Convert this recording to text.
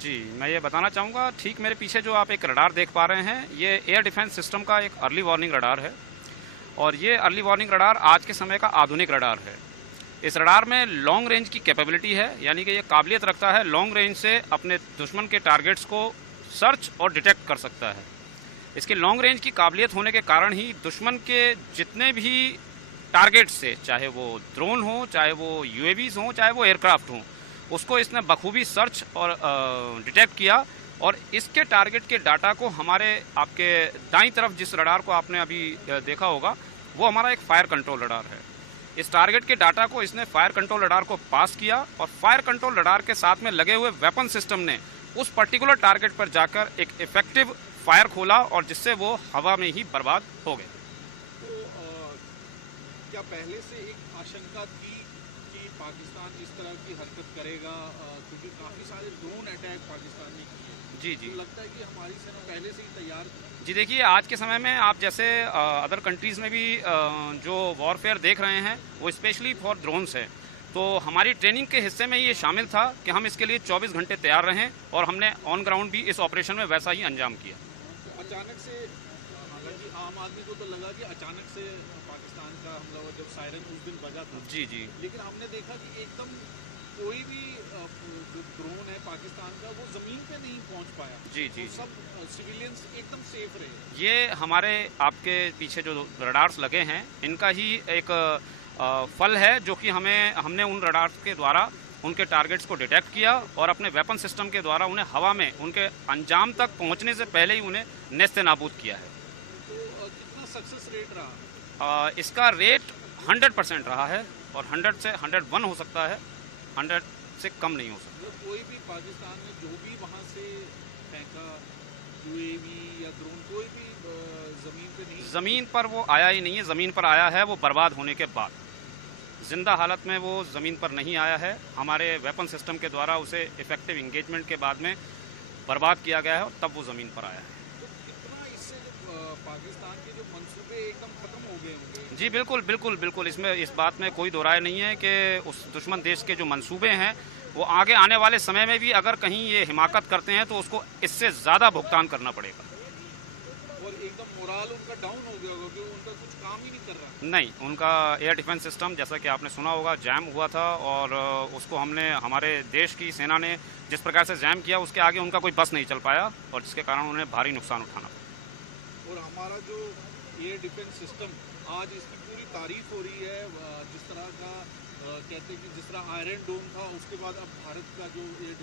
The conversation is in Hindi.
जी, मैं ये बताना चाहूँगा, ठीक मेरे पीछे जो आप एक रडार देख पा रहे हैं, ये एयर डिफेंस सिस्टम का एक अर्ली वार्निंग रडार है। और ये अर्ली वार्निंग रडार आज के समय का आधुनिक रडार है। इस रडार में लॉन्ग रेंज की कैपेबिलिटी है, यानी कि ये काबिलियत रखता है लॉन्ग रेंज से अपने दुश्मन के टारगेट्स को सर्च और डिटेक्ट कर सकता है। इसकी लॉन्ग रेंज की काबिलियत होने के कारण ही दुश्मन के जितने भी टारगेट्स से, चाहे वो ड्रोन हो, चाहे वो यूएवीज हो, चाहे वो एयरक्राफ्ट हो, उसको इसने बखूबी सर्च और डिटेक्ट किया। और इसके टारगेट के डाटा को हमारे आपके दाईं तरफ जिस रडार को आपने अभी देखा होगा, वो हमारा एक फायर कंट्रोल रडार है। इस टारगेट के डाटा को इसने फायर कंट्रोल रडार को पास किया और फायर कंट्रोल रडार के साथ में लगे हुए वेपन सिस्टम ने उस पर्टिकुलर टारगेट पर जाकर एक इफेक्टिव फायर खोला और जिससे वो हवा में ही बर्बाद हो गए। तो क्या पहले से एक आशंका थी कि पाकिस्तान इस तरह की हरकत करेगा, क्योंकि काफ़ी सारे ड्रोन अटैक पाकिस्तान ने किए? जी जी, तो लगता है कि हमारी सेना पहले से ही तैयार थी। जी देखिए, आज के समय में आप जैसे अदर कंट्रीज़ में भी जो वॉरफेयर देख रहे हैं, वो स्पेशली फॉर ड्रोन्स है। तो हमारी ट्रेनिंग के हिस्से में ये शामिल था कि हम इसके लिए 24 घंटे तैयार रहें और हमने ऑन ग्राउंड भी इस ऑपरेशन में वैसा ही अंजाम किया। तो अचानक से, हालांकि आम आदमी को तो लगा कि अचानक से पाकिस्तान का हमला हुआ जब सायरन उस दिन बजा था, जी जी, लेकिन हमने देखा कि एकदम कोई भी जो ड्रोन है पाकिस्तान का वो जमीन पे नहीं पहुंच पाया। जी जी, तो सब सिविलियंस एकदम सेफ रहे। ये हमारे आपके पीछे जो रडार्स लगे हैं, इनका ही एक फल है, जो कि हमने उन रडार्स के द्वारा उनके टारगेट्स को डिटेक्ट किया और अपने वेपन सिस्टम के द्वारा उन्हें हवा में उनके अंजाम तक पहुंचने से पहले ही उन्हें नेस्ते नाबूद किया है। तो कितना सक्सेस रेट रहा? इसका रेट 100% रहा है और 100 से 101 हो सकता है, 100 से कम नहीं हो सकता। मतलब कोई भी पाकिस्तान ने जो भी वहाँ से फेंका, यूएवी या ड्रोन, कोई भी जमीन पे नहीं, ज़मीन पर वो आया ही नहीं है। ज़मीन पर आया है वो बर्बाद होने के बाद, जिंदा हालत में वो ज़मीन पर नहीं आया है। हमारे वेपन सिस्टम के द्वारा उसे इफेक्टिव इंगेजमेंट के बाद में बर्बाद किया गया है और तब वो ज़मीन पर आया है। तो कितना इससे जो पाकिस्तान के जो मंसूबे एकदम खत्म हो गए होंगे? जी बिल्कुल बिल्कुल बिल्कुल, इसमें इस बात में कोई दो राय नहीं है कि उस दुश्मन देश के जो मंसूबे हैं, वो आगे आने वाले समय में भी अगर कहीं ये हिमाकत करते हैं तो उसको इससे ज़्यादा भुगतान करना पड़ेगा। और एकदम मोराल उनका डाउन हो गया होगा कि उनका कुछ काम ही नहीं कर रहा। नहीं, उनका एयर डिफेंस सिस्टम, जैसा कि आपने सुना होगा, जैम हुआ था और उसको हमारे देश की सेना ने जिस प्रकार से जैम किया, उसके आगे उनका कोई बस नहीं चल पाया और जिसके कारण उन्हें भारी नुकसान उठाना पड़ा। और हमारा जो एयर डिफेंस सिस्टम, आज इसकी पूरी तारीफ हो रही है। जिस तरह का कहते हैं कि जिस तरह आयरन डोम था, उसके बाद अब भारत का जो एयर